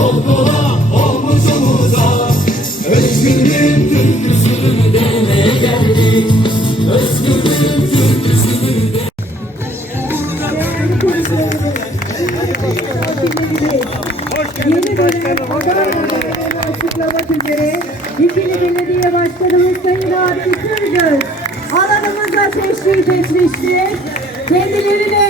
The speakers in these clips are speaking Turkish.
kol kola omuz omuza Özgürlüğün türküsünü demeye geldik Özgürlüğün türküsünü de Yeni dönem adaylarını açıklamak üzere Dikili Belediye Başkanımız Sayın Adil Kırgız alanımıza teşrif etmiştir. Kendilerine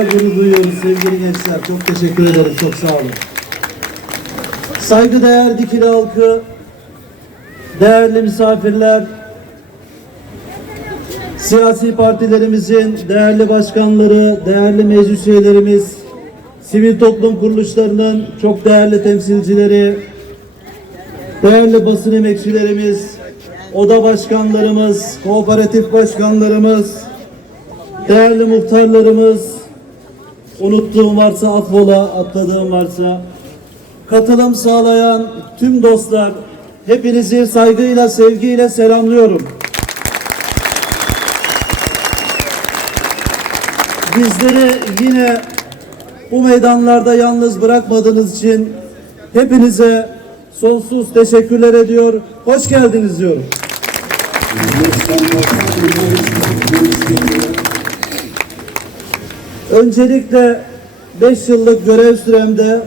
sizlerle gurur duyuyoruz sevgili gençler. Çok teşekkür ederim. Çok sağ olun. Saygıdeğer Dikili halkı, değerli misafirler, siyasi partilerimizin değerli başkanları, değerli meclis üyelerimiz, sivil toplum kuruluşlarının çok değerli temsilcileri, değerli basın emekçilerimiz, oda başkanlarımız, kooperatif başkanlarımız, Değerli muhtarlarımız, unuttuğum varsa affola, atladığım varsa, katılım sağlayan tüm dostlar, hepinizi saygıyla, sevgiyle selamlıyorum. Bizleri yine bu meydanlarda yalnız bırakmadığınız için hepinize sonsuz teşekkürler ediyor. Hoş geldiniz diyorum. Öncelikle 5 yıllık görev süremde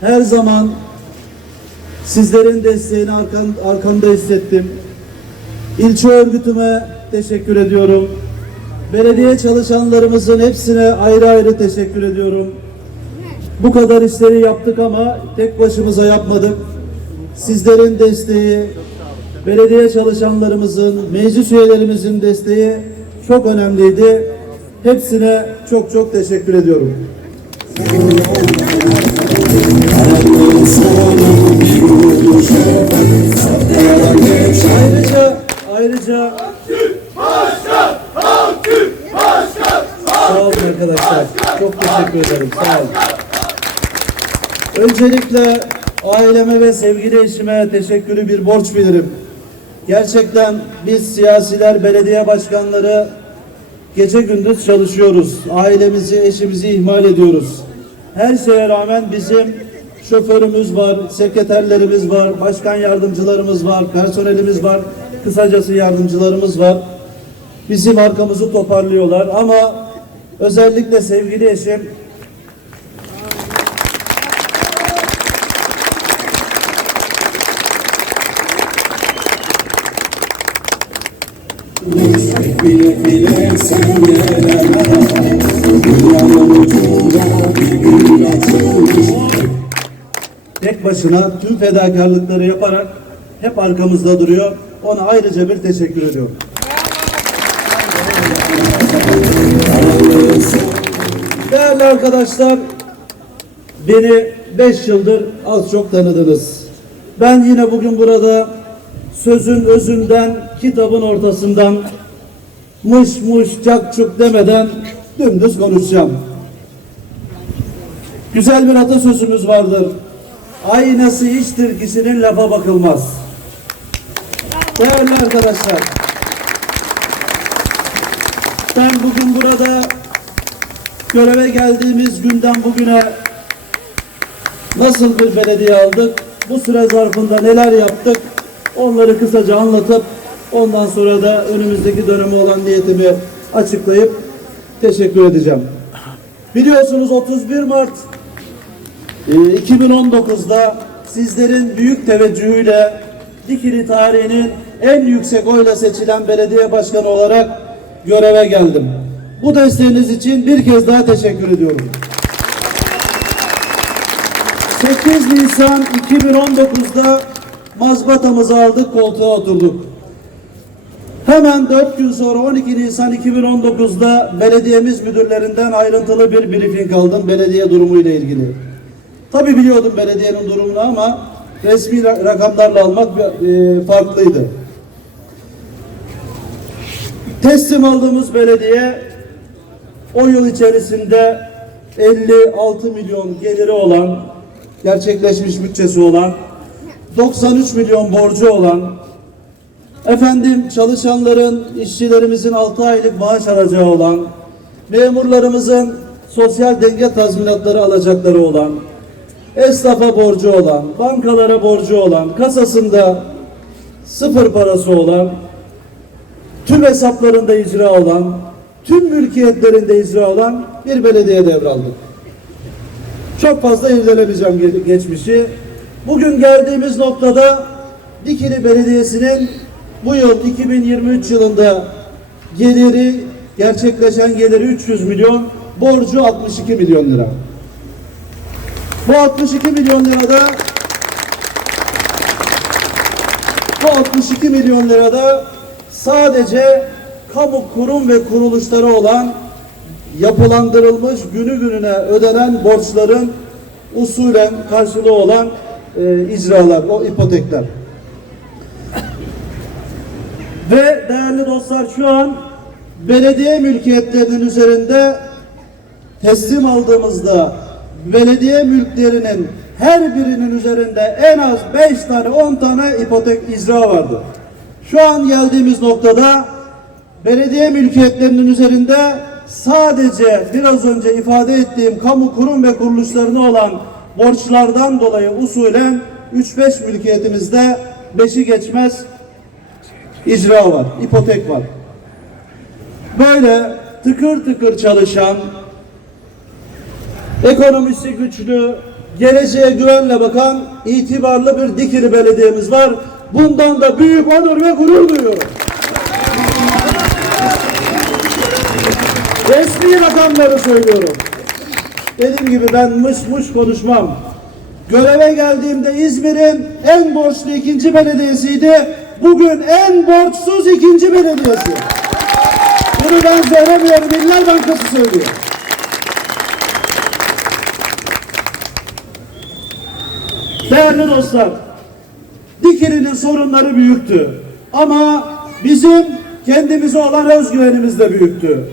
her zaman sizlerin desteğini arkam, arkamda hissettim. İlçe örgütüme teşekkür ediyorum. Belediye çalışanlarımızın hepsine ayrı ayrı teşekkür ediyorum. Bu kadar işleri yaptık ama tek başımıza yapmadık. Sizlerin desteği, belediye çalışanlarımızın, meclis üyelerimizin desteği çok önemliydi. Hepsine çok çok teşekkür ediyorum. Ayrıca ayrıca Sağ olun arkadaşlar. Çok teşekkür ederim. Sağ olun. Öncelikle aileme ve sevgili eşime teşekkürü bir borç bilirim. Gerçekten biz siyasiler, belediye başkanları gece gündüz çalışıyoruz. Ailemizi, eşimizi ihmal ediyoruz. Her şeye rağmen bizim şoförümüz var, sekreterlerimiz var, başkan yardımcılarımız var, personelimiz var, kısacası yardımcılarımız var. Bizim arkamızı toparlıyorlar ama özellikle sevgili eşim Bile bile sen gelemem Dünyanın ucunda bir gül açılmış tek başına tüm fedakarlıkları yaparak hep arkamızda duruyor. Ona ayrıca bir teşekkür ediyorum. Değerli arkadaşlar, beni 5 yıldır az çok tanıdınız. Ben yine bugün burada sözün özünden, kitabın ortasından mış mış çak çuk demeden dümdüz konuşacağım. Güzel bir atasözümüz vardır. Aynası iştir kişinin lafa bakılmaz. Değerli arkadaşlar, ben bugün burada göreve geldiğimiz günden bugüne nasıl bir belediye aldık, bu süre zarfında neler yaptık, onları kısaca anlatıp ondan sonra da önümüzdeki döneme olan niyetimi açıklayıp teşekkür edeceğim. Biliyorsunuz 31 Mart ee, 2019'da sizlerin büyük teveccühüyle Dikili tarihinin en yüksek oyla seçilen belediye başkanı olarak göreve geldim. Bu desteğiniz için bir kez daha teşekkür ediyorum. 8 Nisan 2019'da mazbatamızı aldık, koltuğa oturduk. Hemen 4 gün sonra 12 Nisan 2019'da belediyemiz müdürlerinden ayrıntılı bir briefing aldım belediye durumuyla ilgili. Tabi biliyordum belediyenin durumunu ama resmi ra- rakamlarla almak e, farklıydı. Teslim aldığımız belediye o yıl içerisinde 56 milyon geliri olan, gerçekleşmiş bütçesi olan, 93 milyon borcu olan, efendim çalışanların, işçilerimizin 6 aylık maaş alacağı olan, memurlarımızın sosyal denge tazminatları alacakları olan, esnafa borcu olan, bankalara borcu olan, kasasında sıfır parası olan, tüm hesaplarında icra olan, tüm mülkiyetlerinde icra olan bir belediye devraldık. Çok fazla irdelemeyeceğim ge- geçmişi. Bugün geldiğimiz noktada Dikili Belediyesi'nin bu yıl 2023 yılında geliri, gerçekleşen geliri 300 milyon, borcu 62 milyon lira. Bu 62 milyon lirada bu 62 milyon lirada sadece kamu kurum ve kuruluşları olan yapılandırılmış günü gününe ödenen borçların usulen karşılığı olan e, icralar, o ipotekler. Ve değerli dostlar şu an belediye mülkiyetlerinin üzerinde teslim aldığımızda belediye mülklerinin her birinin üzerinde en az 5 tane 10 tane ipotek icra vardı. Şu an geldiğimiz noktada belediye mülkiyetlerinin üzerinde sadece biraz önce ifade ettiğim kamu kurum ve kuruluşlarına olan borçlardan dolayı usulen 3-5 mülkiyetimizde 5'i geçmez icra var, ipotek var. Böyle tıkır tıkır çalışan, ekonomisi güçlü, geleceğe güvenle bakan itibarlı bir Dikili belediyemiz var. Bundan da büyük onur ve gurur duyuyorum. Resmi rakamları söylüyorum. Dediğim gibi ben mış mış konuşmam. Göreve geldiğimde İzmir'in en borçlu ikinci belediyesiydi. Bugün en borçsuz ikinci belediyesi. Bunu ben söylemiyorum. İller Bankası söylüyor. Değerli dostlar, Dikili'nin sorunları büyüktü. Ama bizim kendimize olan özgüvenimiz de büyüktü.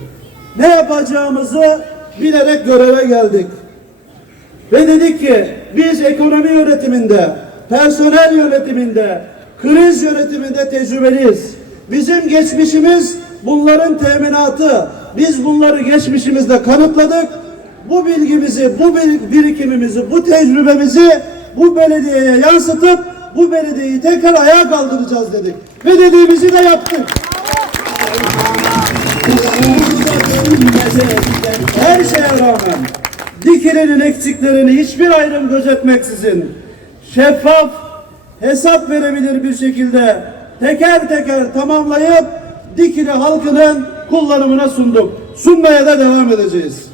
Ne yapacağımızı bilerek göreve geldik. Ve dedik ki biz ekonomi yönetiminde, personel yönetiminde, kriz yönetiminde tecrübeliyiz. Bizim geçmişimiz bunların teminatı. Biz bunları geçmişimizde kanıtladık. Bu bilgimizi, bu bir- birikimimizi, bu tecrübemizi bu belediyeye yansıtıp bu belediyeyi tekrar ayağa kaldıracağız dedik. Ve dediğimizi de yaptık. Her şeye rağmen Dikili'nin eksiklerini hiçbir ayrım gözetmeksizin şeffaf, hesap verebilir bir şekilde teker teker tamamlayıp Dikili halkının kullanımına sunduk. Sunmaya da devam edeceğiz.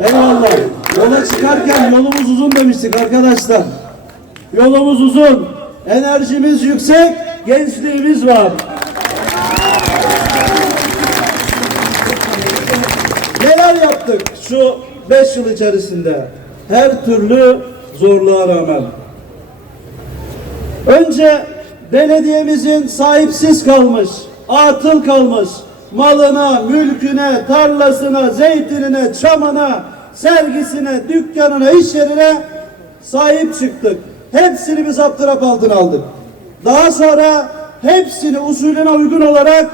Eyvallah. Yola çıkarken yolumuz uzun demiştik arkadaşlar. Yolumuz uzun. Enerjimiz yüksek. Gençliğimiz var. Neler yaptık şu beş yıl içerisinde? Her türlü zorluğa rağmen. Önce belediyemizin sahipsiz kalmış, atıl kalmış malına, mülküne, tarlasına, zeytinine, çamına, sergisine, dükkanına, iş yerine sahip çıktık. Hepsini biz aptırap altına aldık. Daha sonra hepsini usulüne uygun olarak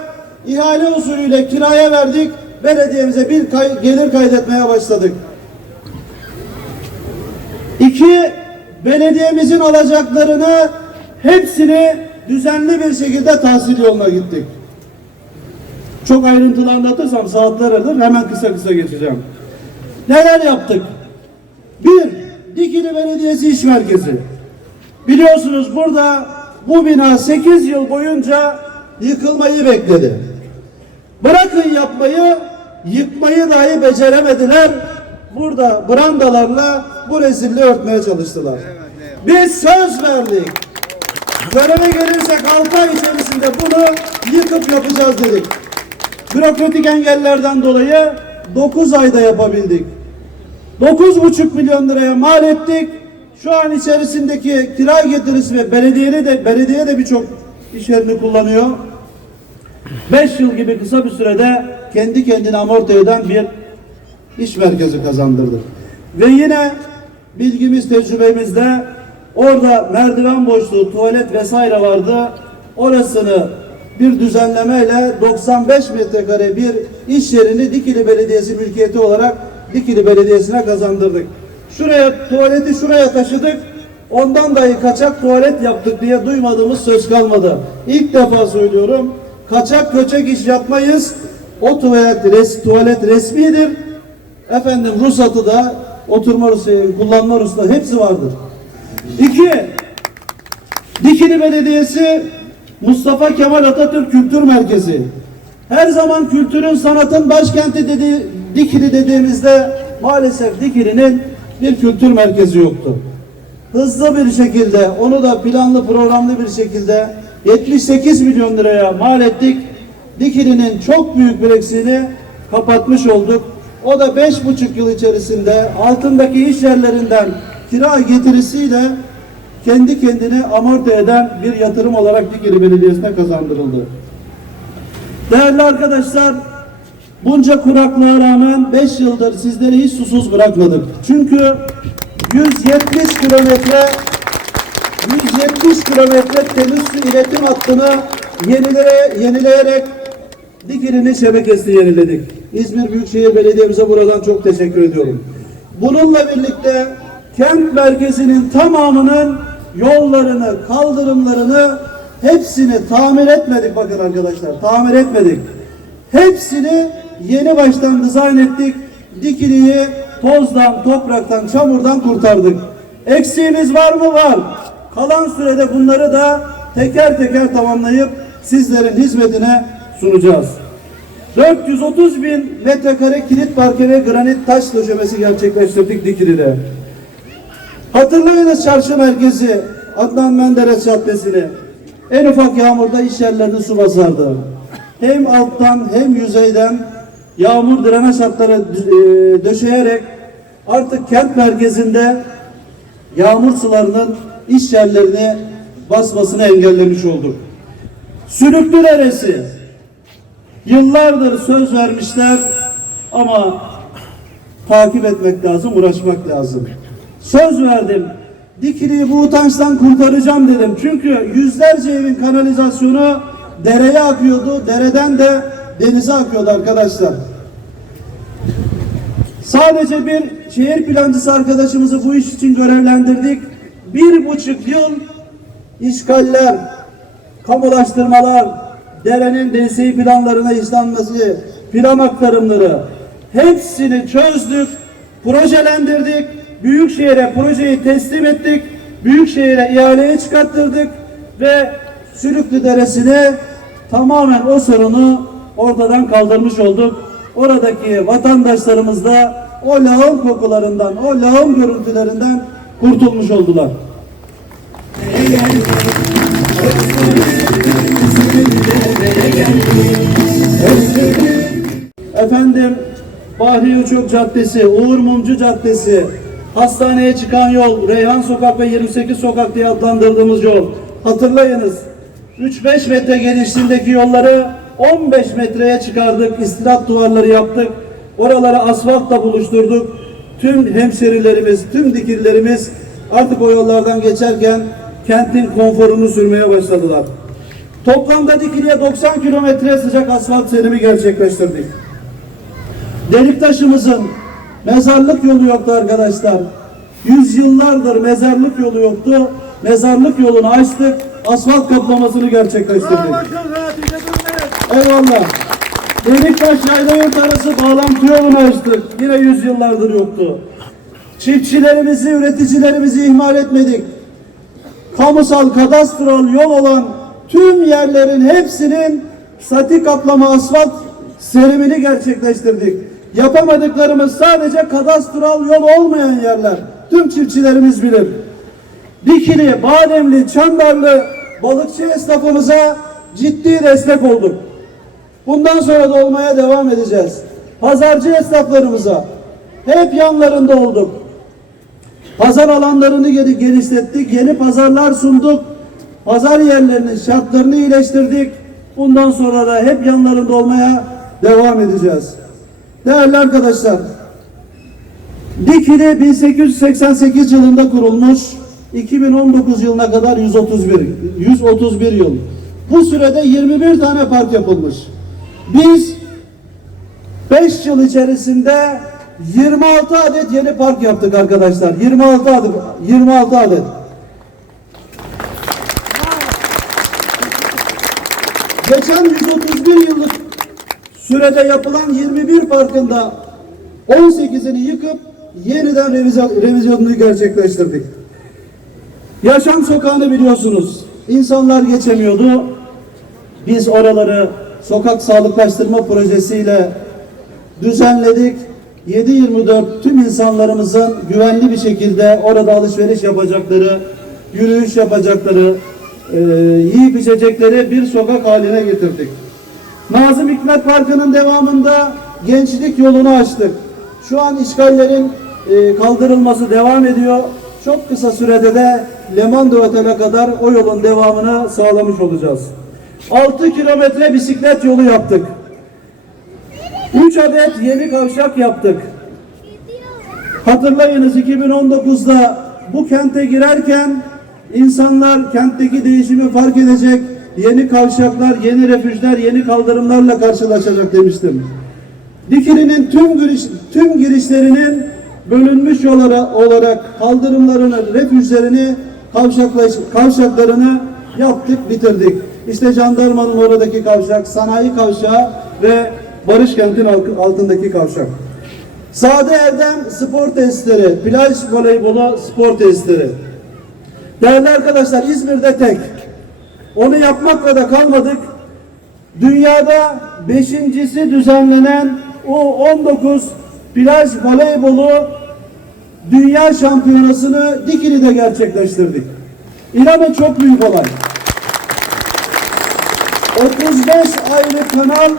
ihale usulüyle kiraya verdik. Belediyemize bir kay- gelir kaydetmeye başladık. İki, belediyemizin alacaklarını hepsini düzenli bir şekilde tahsil yoluna gittik. Çok ayrıntılı anlatırsam saatler alır. Hemen kısa kısa geçeceğim. Neler yaptık? Bir, Dikili Belediyesi İş Merkezi. Biliyorsunuz burada bu bina 8 yıl boyunca yıkılmayı bekledi. Bırakın yapmayı, yıkmayı dahi beceremediler. burada brandalarla bu rezilliği örtmeye çalıştılar. Biz söz verdik. Göreve gelirsek 6 ay içerisinde bunu yıkıp yapacağız dedik. Bürokratik engellerden dolayı 9 ayda yapabildik. 9,5 milyon liraya mal ettik. Şu an içerisindeki kira getirisi ve belediye de belediye de birçok iş yerini kullanıyor. 5 yıl gibi kısa bir sürede kendi kendine amorti eden bir iş merkezi kazandırdık. Ve yine bilgimiz tecrübemizde orada merdiven boşluğu, tuvalet vesaire vardı. Orasını bir düzenlemeyle 95 metrekare bir iş yerini Dikili Belediyesi mülkiyeti olarak Dikili Belediyesi'ne kazandırdık. Şuraya tuvaleti şuraya taşıdık. Ondan dahi kaçak tuvalet yaptık diye duymadığımız söz kalmadı. İlk defa söylüyorum. Kaçak göçek iş yapmayız. O tuvalet, res, tuvalet resmidir. Efendim ruhsatı da oturma ruhsatı, kullanma ruhsatı hepsi vardır. İki, Dikili Belediyesi Mustafa Kemal Atatürk Kültür Merkezi. Her zaman kültürün sanatın başkenti dedi, Dikili dediğimizde maalesef Dikili'nin bir kültür merkezi yoktu. Hızlı bir şekilde onu da planlı programlı bir şekilde 78 milyon liraya mal ettik. Dikili'nin çok büyük bir eksiğini kapatmış olduk. O da beş buçuk yıl içerisinde altındaki iş yerlerinden kira getirisiyle kendi kendine amorti eden bir yatırım olarak Dikili Belediyesi'ne kazandırıldı. Değerli arkadaşlar, bunca kuraklığa rağmen 5 yıldır sizleri hiç susuz bırakmadık. Çünkü 170 kilometre 170 kilometre temiz su iletim hattını yenileye, yenileyerek Dikili'nin şebekesini yeniledik. İzmir Büyükşehir Belediye'mize buradan çok teşekkür ediyorum. Bununla birlikte kent merkezinin tamamının yollarını, kaldırımlarını hepsini tamir etmedik bakın arkadaşlar. Tamir etmedik. Hepsini yeni baştan dizayn ettik. Dikili'yi tozdan, topraktan, çamurdan kurtardık. Eksiğimiz var mı? Var. Kalan sürede bunları da teker teker tamamlayıp sizlerin hizmetine sunacağız. 430 bin metrekare kilit parke ve granit taş döşemesi gerçekleştirdik Dikili'de. Hatırlayınız çarşı merkezi Adnan Menderes Caddesi'ni. En ufak yağmurda iş yerlerini su basardı. Hem alttan hem yüzeyden yağmur drenaj hatları e, döşeyerek artık kent merkezinde yağmur sularının iş yerlerini basmasını engellemiş olduk. Sülüklü Deresi yıllardır söz vermişler ama takip etmek lazım, uğraşmak lazım. Söz verdim. Dikili'yi bu utançtan kurtaracağım dedim. Çünkü yüzlerce evin kanalizasyonu dereye akıyordu. Dereden de denize akıyordu arkadaşlar. Sadece bir şehir plancısı arkadaşımızı bu iş için görevlendirdik. Bir buçuk yıl işgaller, kamulaştırmalar, derenin DSİ planlarına işlenmesi, plan aktarımları hepsini çözdük, projelendirdik. Büyükşehir'e projeyi teslim ettik. Büyükşehir'e ihaleye çıkarttırdık ve Sülüklü Deresi'ne tamamen o sorunu ortadan kaldırmış olduk. Oradaki vatandaşlarımız da o lağım kokularından, o lağım görüntülerinden kurtulmuş oldular. Efendim Bahri Uçuk Caddesi, Uğur Mumcu Caddesi, hastaneye çıkan yol, Reyhan Sokak ve 28 Sokak diye adlandırdığımız yol. Hatırlayınız 3-5 metre genişliğindeki yolları 15 metreye çıkardık, istilat duvarları yaptık. Oraları asfaltla buluşturduk. Tüm hemşerilerimiz, tüm dikillerimiz artık o yollardan geçerken kentin konforunu sürmeye başladılar. Toplamda Dikili'ye 90 kilometre sıcak asfalt serimi gerçekleştirdik. Deliktaşımızın mezarlık yolu yoktu arkadaşlar. Yüzyıllardır mezarlık yolu yoktu. Mezarlık yolunu açtık. Asfalt kaplamasını gerçekleştirdik. Eyvallah. Deliktaş yayla yurt arası bağlantı yolunu açtık. Yine yüzyıllardır yoktu. Çiftçilerimizi, üreticilerimizi ihmal etmedik. Kamusal kadastral yol olan tüm yerlerin hepsinin statik kaplama asfalt serimini gerçekleştirdik. Yapamadıklarımız sadece kadastral yol olmayan yerler. Tüm çiftçilerimiz bilir. Dikili, Bademli, Çandarlı balıkçı esnafımıza ciddi destek olduk. Bundan sonra da olmaya devam edeceğiz. Pazarcı esnaflarımıza hep yanlarında olduk. Pazar alanlarını genişlettik, yeni pazarlar sunduk. Pazar yerlerinin şartlarını iyileştirdik. Bundan sonra da hep yanlarında olmaya devam edeceğiz. Değerli arkadaşlar, Dikili 1888 yılında kurulmuş, 2019 yılına kadar 131, 131 yıl. Bu sürede 21 tane park yapılmış. Biz 5 yıl içerisinde 26 adet yeni park yaptık arkadaşlar. 26 adet. 26 adet. Geçen 131 yıllık sürede yapılan 21 parkında 18'ini yıkıp yeniden revizyon, revizyonunu gerçekleştirdik. Yaşam sokağını biliyorsunuz. İnsanlar geçemiyordu. Biz oraları sokak sağlıklaştırma projesiyle düzenledik. 7-24 tüm insanlarımızın güvenli bir şekilde orada alışveriş yapacakları, yürüyüş yapacakları, e, yiyip içecekleri bir sokak haline getirdik. Nazım Hikmet Parkı'nın devamında gençlik yolunu açtık. Şu an işgallerin e, kaldırılması devam ediyor. Çok kısa sürede de Lemando Otel'e kadar o yolun devamını sağlamış olacağız. 6 kilometre bisiklet yolu yaptık. 3 adet yeni kavşak yaptık. Hatırlayınız 2019'da bu kente girerken insanlar kentteki değişimi fark edecek, yeni kavşaklar, yeni refüjler, yeni kaldırımlarla karşılaşacak demiştim. Dikili'nin tüm giriş, tüm girişlerinin bölünmüş yollara, olarak kaldırımlarını, refüjlerini, kavşaklaş, kavşaklarını yaptık, bitirdik. İşte jandarmanın oradaki kavşak, sanayi kavşağı ve Barış Kent'in alt- altındaki kavşak. Sade Erdem spor testleri, plaj voleybolu spor testleri. Değerli arkadaşlar İzmir'de tek. Onu yapmakla da kalmadık. Dünyada beşincisi düzenlenen U19 plaj voleybolu dünya şampiyonasını Dikili'de gerçekleştirdik. İnanın çok büyük olay. 35 ayrı kanal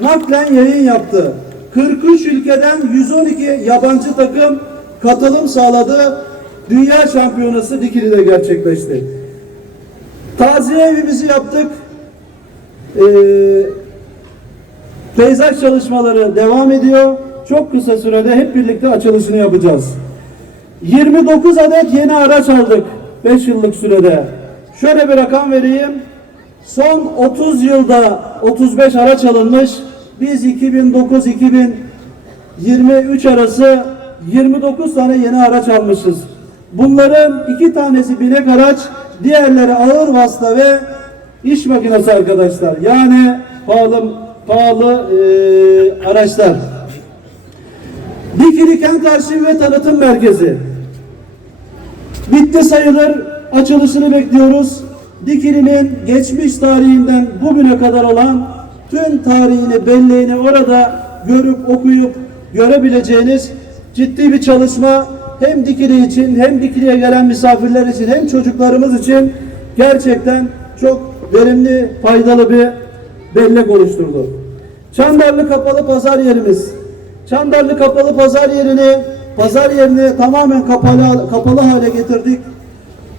naklen yayın yaptı. 43 ülkeden 112 yabancı takım katılım sağladı. Dünya şampiyonası Dikili'de gerçekleşti. Taziye evimizi yaptık. Ee, peyzaj çalışmaları devam ediyor. Çok kısa sürede hep birlikte açılışını yapacağız. 29 adet yeni araç aldık 5 yıllık sürede. Şöyle bir rakam vereyim. Son 30 yılda 35 araç alınmış. Biz 2009-2023 arası 29 tane yeni araç almışız. Bunların iki tanesi binek araç, diğerleri ağır vasıta ve iş makinesi arkadaşlar. Yani pahalı pahalı eee, araçlar. Dikili Kent Arşivi ve Tanıtım Merkezi. Bitti sayılır. Açılışını bekliyoruz. Dikili'nin geçmiş tarihinden bugüne kadar olan tüm tarihini, belleğini orada görüp okuyup görebileceğiniz ciddi bir çalışma hem Dikili için hem Dikili'ye gelen misafirler için hem çocuklarımız için gerçekten çok verimli, faydalı bir bellek oluşturdu. Çandarlı kapalı pazar yerimiz. Çandarlı kapalı pazar yerini pazar yerini tamamen kapalı kapalı hale getirdik.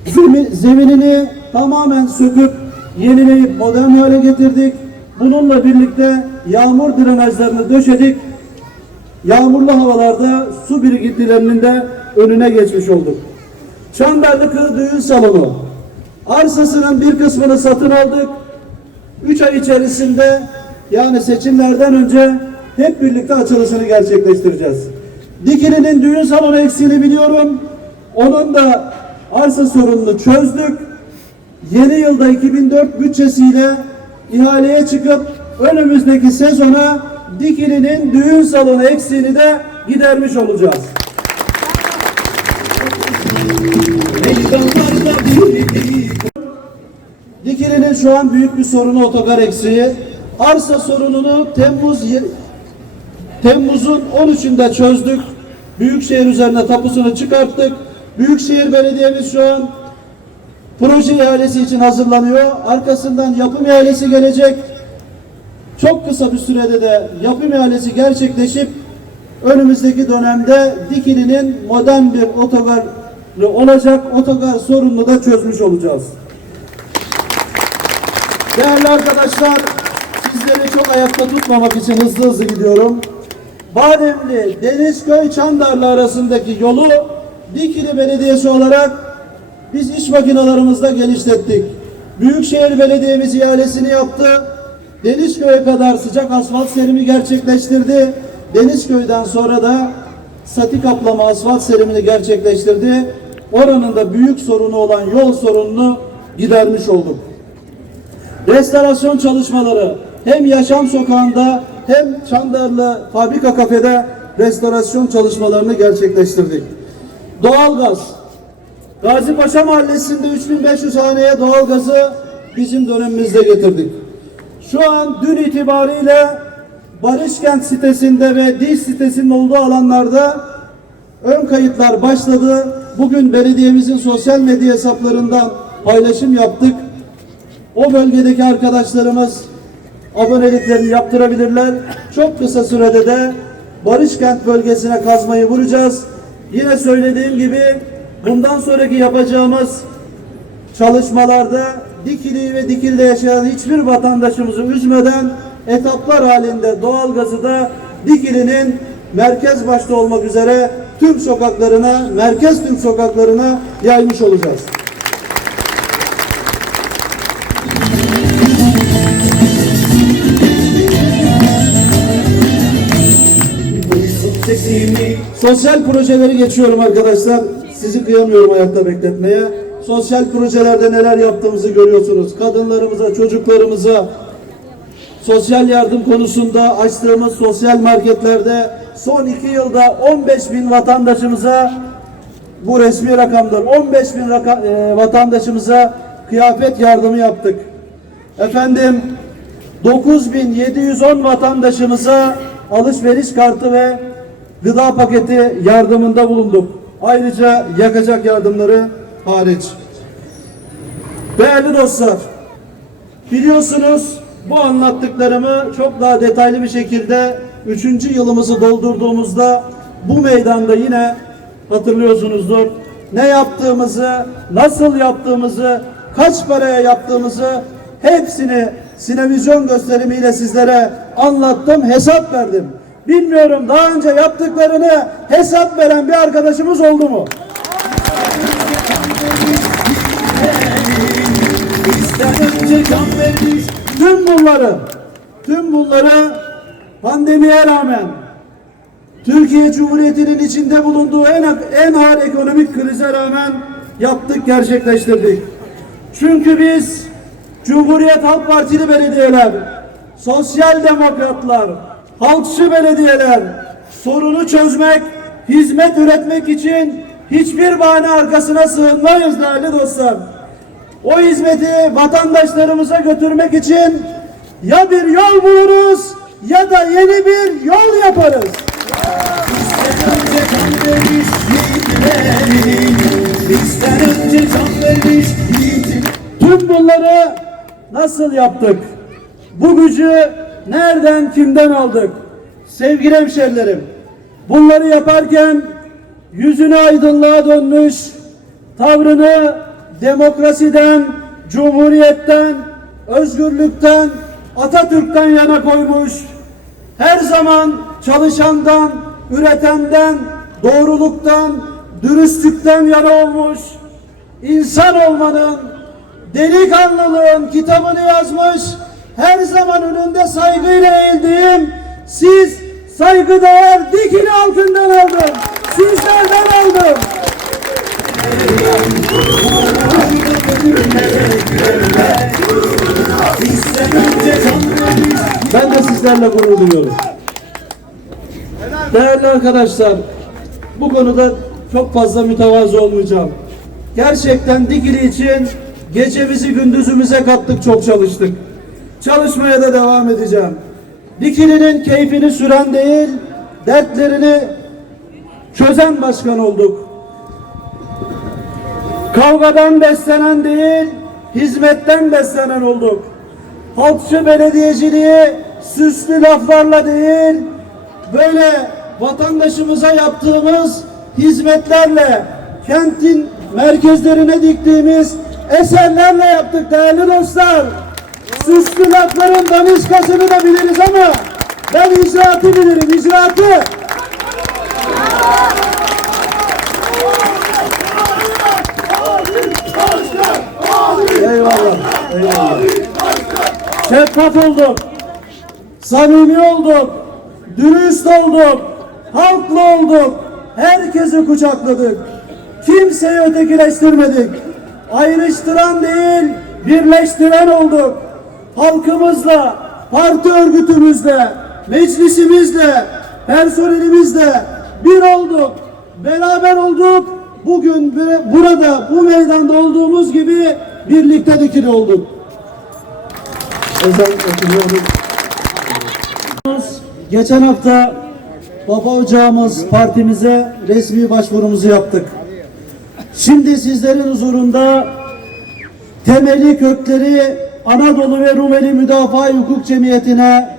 Zemin, zeminini tamamen söküp yenileyip modern hale getirdik. Bununla birlikte yağmur drenajlarını döşedik. Yağmurlu havalarda su birikintilerinin de önüne geçmiş olduk. Kır Düğün Salonu. Arsasının bir kısmını satın aldık. 3 ay içerisinde yani seçimlerden önce hep birlikte açılışını gerçekleştireceğiz. Dikili'nin düğün salonu eksiğini biliyorum. Onun da arsa sorununu çözdük. Yeni yılda 2004 bütçesiyle ihaleye çıkıp önümüzdeki sezona Dikili'nin düğün salonu eksiğini de gidermiş olacağız. Dikili'nin şu an büyük bir sorunu otogar eksiği. Arsa sorununu Temmuz Temmuz'un 13'ünde çözdük. Büyükşehir üzerine tapusunu çıkarttık. Büyükşehir Belediye'miz şu an proje ihalesi için hazırlanıyor. Arkasından yapım ihalesi gelecek. Çok kısa bir sürede de yapım ihalesi gerçekleşip önümüzdeki dönemde Dikili'nin modern bir otogarı olacak. Otogar sorununu da çözmüş olacağız. Değerli arkadaşlar, sizleri çok ayakta tutmamak için hızlı hızlı gidiyorum. Bademli, Denizköy, Çandarlı arasındaki yolu Dikili Belediyesi olarak biz iş makinalarımızla genişlettik. Büyükşehir Belediye'miz ihalesini yaptı. Denizköy'e kadar sıcak asfalt serimi gerçekleştirdi. Denizköy'den sonra da sati kaplama asfalt serimini gerçekleştirdi. Oranın da büyük sorunu olan yol sorununu gidermiş olduk. Restorasyon çalışmaları hem Yaşam Sokağı'nda hem Çandarlı Fabrika Kafede restorasyon çalışmalarını gerçekleştirdik. Doğalgaz. Gazi Paşa Mahallesi'nde 3500 haneye doğalgazı bizim dönemimizde getirdik. Şu an dün itibariyle Barışkent sitesinde ve Diş sitesinin olduğu alanlarda ön kayıtlar başladı. Bugün belediyemizin sosyal medya hesaplarından paylaşım yaptık. O bölgedeki arkadaşlarımız aboneliklerini yaptırabilirler. Çok kısa sürede de Barışkent bölgesine kazmayı vuracağız. Yine söylediğim gibi bundan sonraki yapacağımız çalışmalarda Dikili ve Dikili'de yaşayan hiçbir vatandaşımızı üzmeden etaplar halinde doğalgazı da Dikili'nin merkez başta olmak üzere tüm sokaklarına, merkez tüm sokaklarına yaymış olacağız. Sosyal projeleri geçiyorum arkadaşlar. Sizi kıyamıyorum ayakta bekletmeye. Sosyal projelerde neler yaptığımızı görüyorsunuz. Kadınlarımıza, çocuklarımıza sosyal yardım konusunda açtığımız sosyal marketlerde son iki yılda 15 bin vatandaşımıza bu resmi rakamdır. 15 bin raka- e, vatandaşımıza kıyafet yardımı yaptık. Efendim 9710 vatandaşımıza alışveriş kartı ve gıda paketi yardımında bulunduk. Ayrıca yakacak yardımları hariç. Değerli dostlar, biliyorsunuz bu anlattıklarımı çok daha detaylı bir şekilde 3. yılımızı doldurduğumuzda bu meydanda yine hatırlıyorsunuzdur. Ne yaptığımızı, nasıl yaptığımızı, kaç paraya yaptığımızı hepsini sinevizyon gösterimiyle sizlere anlattım, hesap verdim. Bilmiyorum daha önce yaptıklarını hesap veren bir arkadaşımız oldu mu? Tüm bunları, tüm bunları pandemiye rağmen Türkiye Cumhuriyeti'nin içinde bulunduğu en, en ağır ekonomik krize rağmen yaptık, gerçekleştirdik. Çünkü biz Cumhuriyet Halk Partili belediyeler, sosyal demokratlar, halkçı belediyeler sorunu çözmek, hizmet üretmek için hiçbir bahane arkasına sığınmayız değerli dostlar. O hizmeti vatandaşlarımıza götürmek için ya bir yol buluruz ya da yeni bir yol yaparız. Tüm bunları nasıl yaptık? Bu gücü nereden kimden aldık? Sevgili hemşerilerim, bunları yaparken yüzünü aydınlığa dönmüş, tavrını demokrasiden, cumhuriyetten, özgürlükten, Atatürk'ten yana koymuş, her zaman çalışandan, üretenden, doğruluktan, dürüstlükten yana olmuş, insan olmanın, delikanlılığın kitabını yazmış, her zaman önünde saygıyla eğildiğim, siz saygıdeğer dikili altından aldım, sizlerden aldım. Ben de sizlerle gurur duyuyorum. Değerli arkadaşlar, bu konuda çok fazla mütevazı olmayacağım. Gerçekten Dikili için gecemizi gündüzümüze kattık, çok çalıştık. Çalışmaya da devam edeceğim. Dikili'nin keyfini süren değil, dertlerini çözen başkan olduk. Kavgadan beslenen değil, hizmetten beslenen olduk. Halkçı belediyeciliği süslü laflarla değil, böyle vatandaşımıza yaptığımız hizmetlerle, kentin merkezlerine diktiğimiz eserlerle yaptık değerli dostlar. Süslü lafların daniskasını da biliriz ama ben icraatı bilirim, icraatı. Eyvallah, eyvallah. Şeffaf olduk, samimi olduk, dürüst olduk, halklı olduk, herkesi kucakladık. Kimseyi ötekileştirmedik. Ayrıştıran değil, birleştiren olduk. Halkımızla, parti örgütümüzle, meclisimizle, personelimizle bir olduk. Beraber olduk. Bugün bur- burada, bu meydanda olduğumuz gibi birlikte dikili olduk. Geçen hafta Baba Ocağımız partimize resmi başvurumuzu yaptık. Şimdi sizlerin huzurunda temeli kökleri Anadolu ve Rumeli Müdafaa Hukuk Cemiyeti'ne,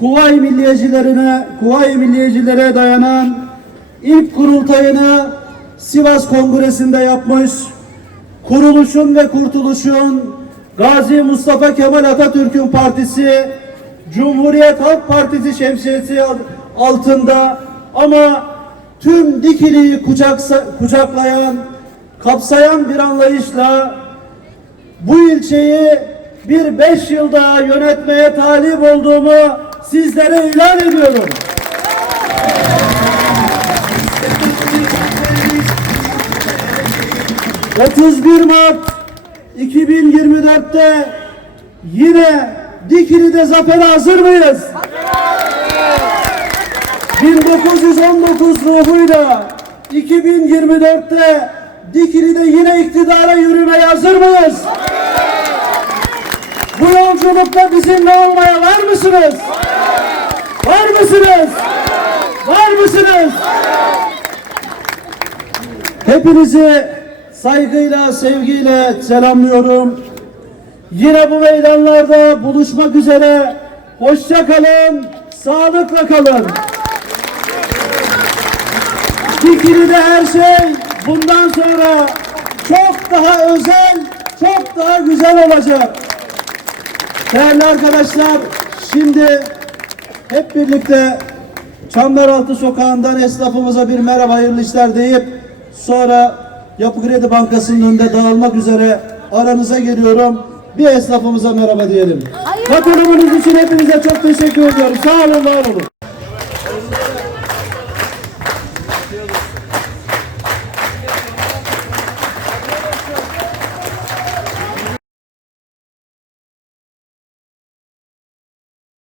Kuvayi Milliyecilerine, Kuvayi Milliyecilere dayanan ilk kurultayını Sivas Kongresi'nde yapmış, kuruluşun ve kurtuluşun Gazi Mustafa Kemal Atatürk'ün partisi, Cumhuriyet Halk Partisi şemsiyesi altında ama tüm dikiliyi kucaksa, kucaklayan, kapsayan bir anlayışla bu ilçeyi bir beş yıl daha yönetmeye talip olduğumu sizlere ilan ediyorum. ...31 Mart 2024'te yine Dikili'de zafere hazır mıyız? 1919 ruhuyla 2024'te Dikili'de yine iktidara yürümeye hazır mıyız? Bu yolculukta bizimle olmaya var mısınız? Var mısınız? Var mısınız? Hepinizi saygıyla, sevgiyle selamlıyorum. Yine bu meydanlarda buluşmak üzere. Hoşça kalın, sağlıkla kalın. Dikili'de her şey bundan sonra çok daha özel, çok daha güzel olacak. Değerli arkadaşlar, şimdi hep birlikte Çamlaraltı sokağından esnafımıza bir merhaba hayırlı işler deyip sonra Yapı Kredi Bankası'nın önünde dağılmak üzere aranıza geliyorum. Bir esnafımıza merhaba diyelim. Katılımınız için hepinize çok teşekkür ediyorum. Sağ olun, var olun.